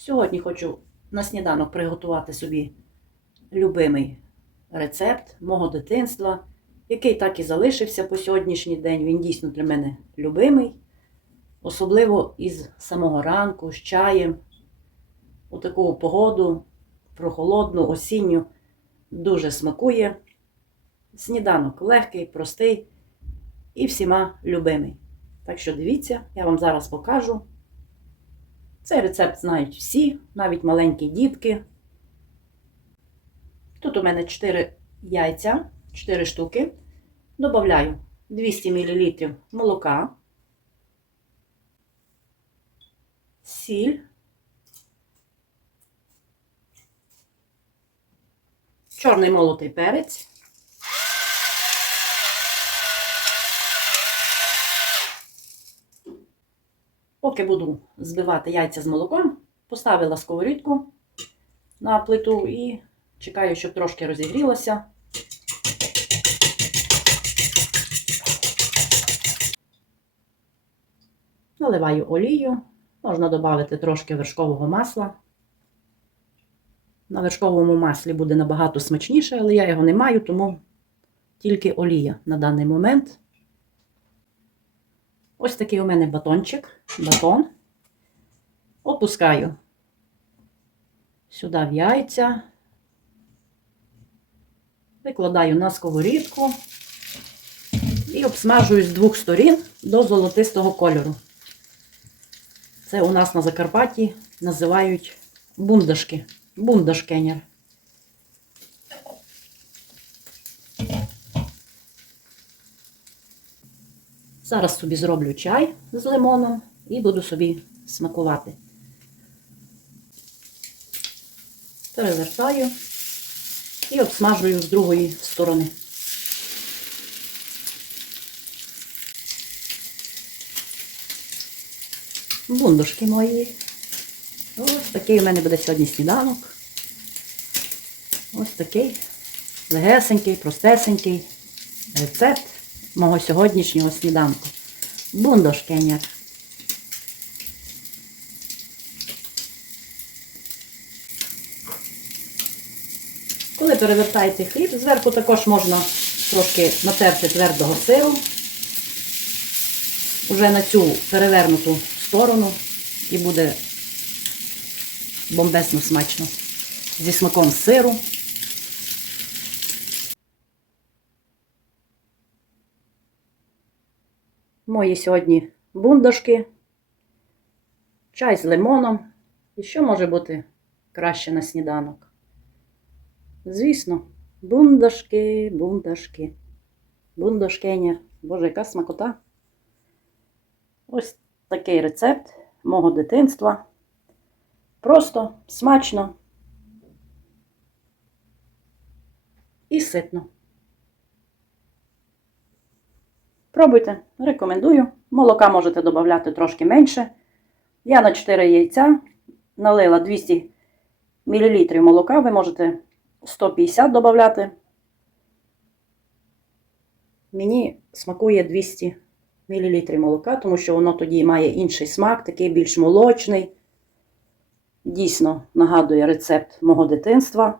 Сьогодні хочу на сніданок приготувати собі любимий рецепт мого дитинства, який так і залишився по сьогоднішній день. Він дійсно для мене любимий. Особливо із самого ранку, з чаєм, у таку погоду, прохолодну, осінню, дуже смакує. Сніданок легкий, простий і всіма любимий. Так що дивіться, я вам зараз покажу. Цей рецепт знають всі, навіть маленькі дітки. Тут у мене 4 яйця, 4 штуки. Добавляю 200 мл молока, сіль, чорний молотий перець. Поки буду збивати яйця з молоком, поставила сковорідку на плиту і чекаю, щоб трошки розігрілося. Наливаю олію, можна додати трошки вершкового масла. На вершковому маслі буде набагато смачніше, але я його не маю, тому тільки олія на даний момент. Ось такий у мене батончик, батон. Опускаю сюди в яйця, викладаю на сковорідку і обсмажую з двох сторін до золотистого кольору. Це у нас на Закарпатті називають бундашки, бундашкенер. Зараз собі зроблю чай з лимоном і буду собі смакувати. Перевертаю і обсмажую з другої сторони. Бундушки мої. Ось такий у мене буде сьогодні сніданок. Ось такий легесенький, простесенький рецепт мого сьогоднішнього сніданку. Бундошкеняр. Коли перевертаєте хліб, зверху також можна трошки натерти твердого сиру. Уже на цю перевернуту сторону і буде бомбесно смачно. Зі смаком сиру. Мої сьогодні бундашки, чай з лимоном. І що може бути краще на сніданок? Звісно, бундашки, бундашки, бундашкеня. Боже, яка смакота. Ось такий рецепт мого дитинства. Просто, смачно і ситно. Пробуйте, рекомендую. Молока можете додати трошки менше. Я на 4 яйця налила 200 мл молока, ви можете 150 додати. Мені смакує 200 мл молока, тому що воно тоді має інший смак, такий більш молочний. Дійсно нагадує рецепт мого дитинства.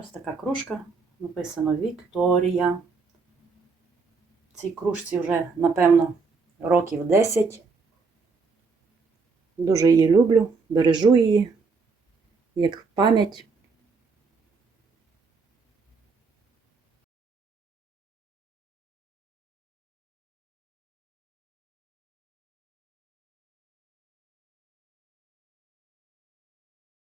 Ось така кружка. Написано Вікторія. Цій кружці вже, напевно, років 10. Дуже її люблю, бережу її, як пам'ять